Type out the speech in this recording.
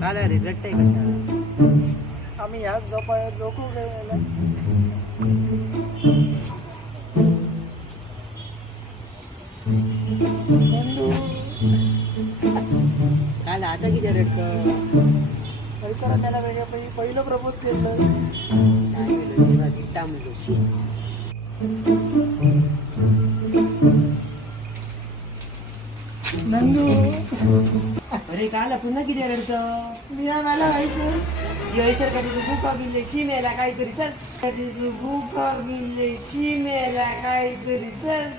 काला रे रट्टाय कशा आम्ही ह्याच झोपाळ्यात झोपू गेला. नंदू काल आता किती रडत पैसा मला वेगळं पहिलं प्रपोज केलं. काय केलं जीवा गिट्टा म्हणलो शी नंदू अरे काल पुन्हा किती रडत मी मला व्हायचं. येसर कधी भूका बिनले शिमेला काहीतरी चल कधी भूका बिनले शिमेला काहीतरी चल